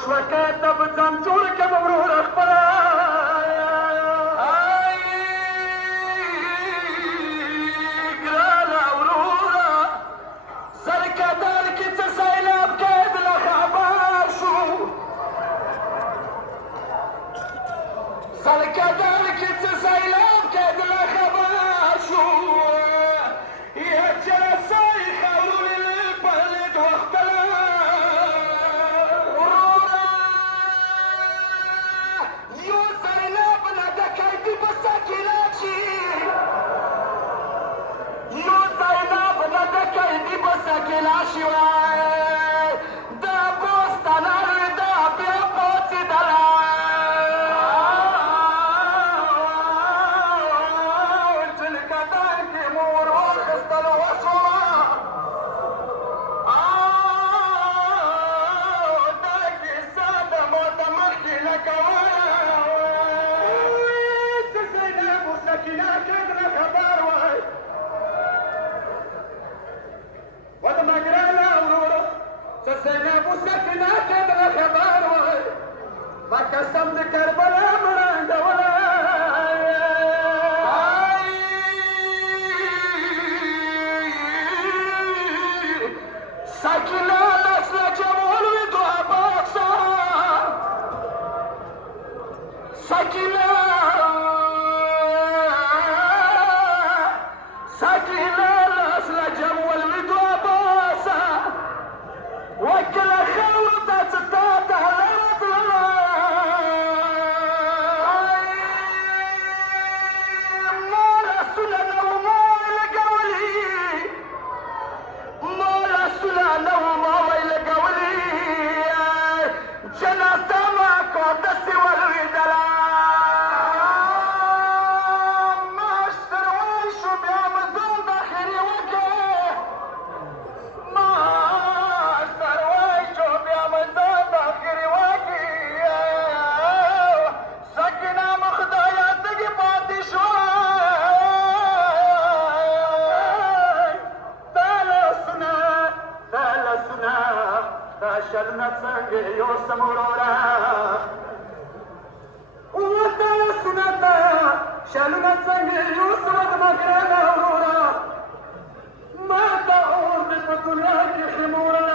وشوه که ته به ځان جوړ کړم وروره خپله ګرانه وروره زرکدر کې څه سیلاب کې دله خبر شو زرکدر کې څه سیلاب کې دله خبر شو یا جلسای خورونې په لږ وختله وروره یو سیلاب نه ډکی دي په سکیلا شي یو سیلاب نه ډکی دي په سکیلا شي وای دا بوستانر دا بیا پوڅېدله قسم د کربلا مړندوله سکینه نسله جمول وي دوه بخصه سکینه نسله جمول وي دوه بخصه وکله خاورو ته څه تا ته شلونه څنګه یوسم وروره ورته لاسونه ته شلونه څنګه یوسم زما ګرانه وروره ما ته اور دې په دنیا کې ښه موره